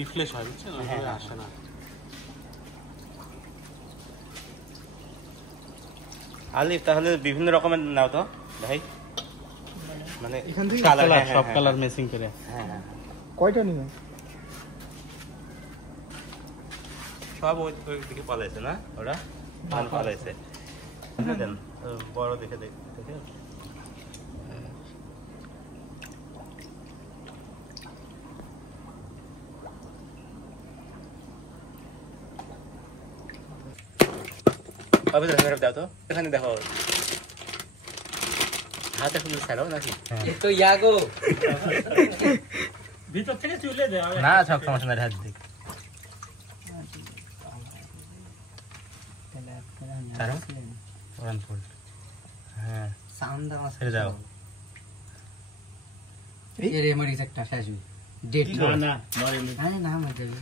Refresh হয়, বুঝছেন, ওইভাবে আসে না। আলিফ তাহলে বিভিন্ন রকমের নাও তো ভাই, মানে এখান থেকে সব কালার ম্যাচিং করে। হ্যাঁ কয়টা নিবেন? সব ওই দিকে পালাইছে না ওরা, ধান পালাইছে দেন বড় দেখে দেখে আবে দাও তো এখানে দেখো হাতে ফুল ছাড়ো নাকি তো ইয়াগো ভিতর থেকে চুলে দেওয়া না সব সমস্যা নাই, হাত দিক ছাড়ো ওরান ফুল। হ্যাঁ সাউন্ড দাও ছেড়ে দাও। এই রে মরি একটা শেষ ডেট না না, আরে না মরে যাবে।